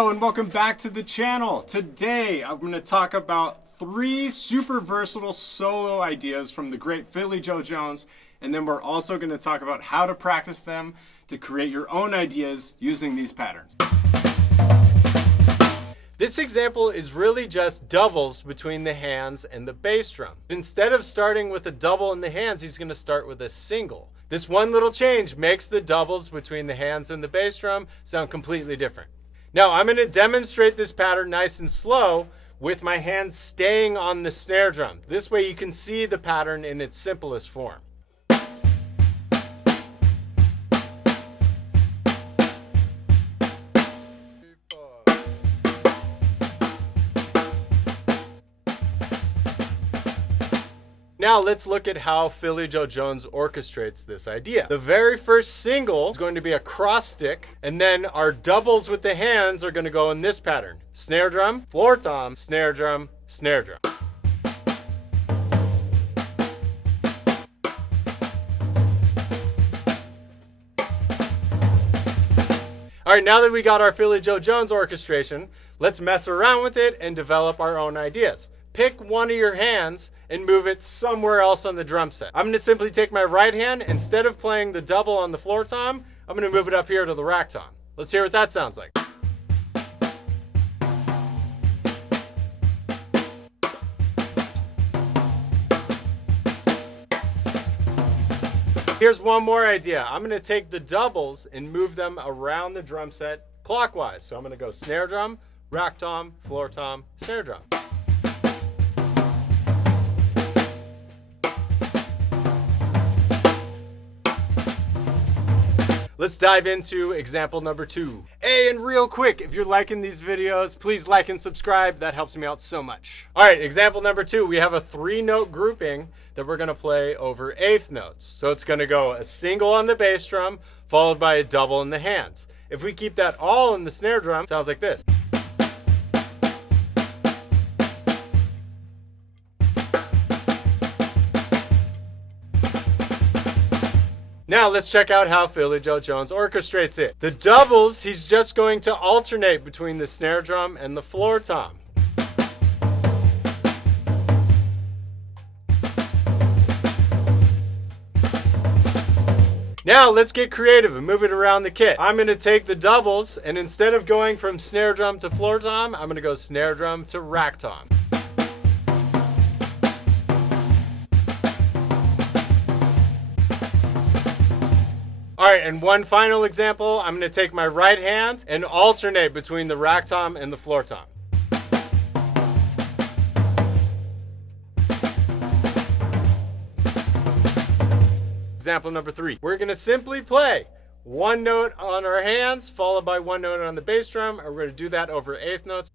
Hello and welcome back to the channel. Today I'm going to talk about 3 super versatile solo ideas from the great Philly Joe Jones, and then we're also going to talk about how to practice them to create your own ideas using these patterns. This example is really just doubles between the hands and the bass drum. Instead of starting with a double in the hands, he's going to start with a single. This one little change makes the doubles between the hands and the bass drum sound completely different. Now I'm going to demonstrate this pattern nice and slow with my hands staying on the snare drum. This way you can see the pattern in its simplest form. Now let's look at how Philly Joe Jones orchestrates this idea. The very first single is going to be a cross stick, and then our doubles with the hands are going to go in this pattern. Snare drum, floor tom, snare drum, snare drum. All right, now that we got our Philly Joe Jones orchestration, let's mess around with it and develop our own ideas. Pick one of your hands and move it somewhere else on the drum set. I'm going to simply take my right hand. Instead of playing the double on the floor tom, I'm going to move it up here to the rack tom. Let's hear what that sounds like. Here's one more idea. I'm going to take the doubles and move them around the drum set clockwise. So I'm going to go snare drum, rack tom, floor tom, snare drum. Let's dive into example number 2. Hey, and real quick, if you're liking these videos, please like and subscribe. That helps me out so much. All right, example number 2, we have a 3-note grouping that we're gonna play over 1/8 notes. So it's gonna go a single on the bass drum, followed by a double in the hands. If we keep that all in the snare drum, it sounds like this. Now let's check out how Philly Joe Jones orchestrates it. The doubles, he's just going to alternate between the snare drum and the floor tom. Now let's get creative and move it around the kit. I'm going to take the doubles, and instead of going from snare drum to floor tom, I'm going to go snare drum to rack tom. All right, and one final example, I'm going to take my right hand and alternate between the rack tom and the floor tom. Example number 3, we're going to simply play 1 note on our hands, followed by 1 note on the bass drum, and we're going to do that over 1/8 notes.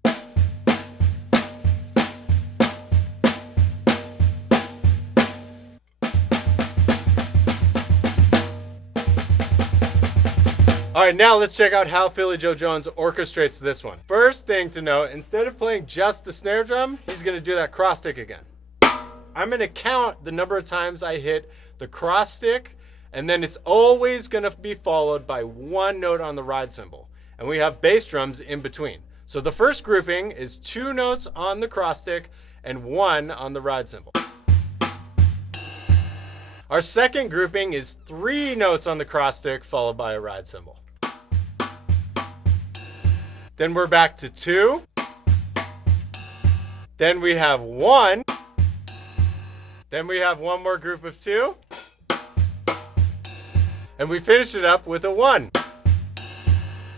All right, now let's check out how Philly Joe Jones orchestrates this one. First thing to note, instead of playing just the snare drum, he's gonna do that cross stick again. I'm gonna count the number of times I hit the cross stick, and then it's always gonna be followed by 1 note on the ride cymbal. And we have bass drums in between. So the first grouping is 2 notes on the cross stick and 1 on the ride cymbal. Our second grouping is 3 notes on the cross stick followed by a ride cymbal. Then we're back to 2. Then we have 1. Then we have 1 more group of 2. And we finish it up with a 1.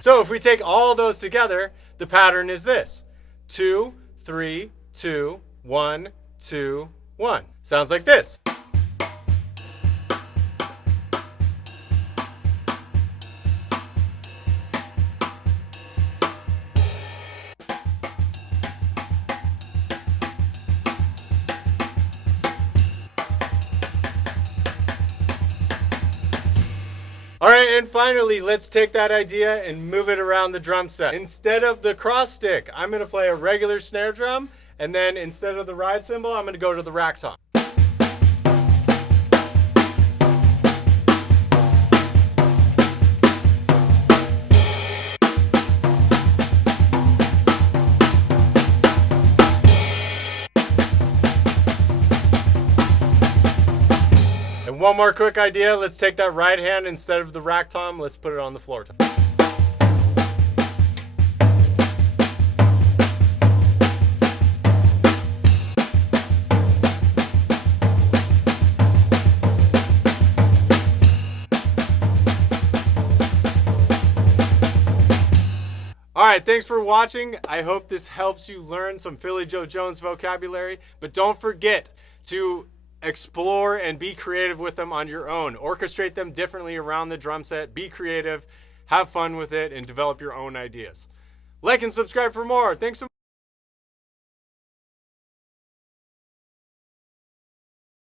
So if we take all those together, the pattern is this: 2, 3, 2, 1, 2, 1. Sounds like this. All right, and finally, let's take that idea and move it around the drum set. Instead of the cross stick, I'm going to play a regular snare drum, and then instead of the ride cymbal, I'm going to go to the rack tom. One more quick idea. Let's take that right hand instead of the rack tom. Let's put it on the floor tom. All right, thanks for watching. I hope this helps you learn some Philly Joe Jones vocabulary, but don't forget to explore and be creative with them on your own. Orchestrate them differently around the drum set. Be creative, have fun with it, and develop your own ideas. Like and subscribe for more. Thanks so much.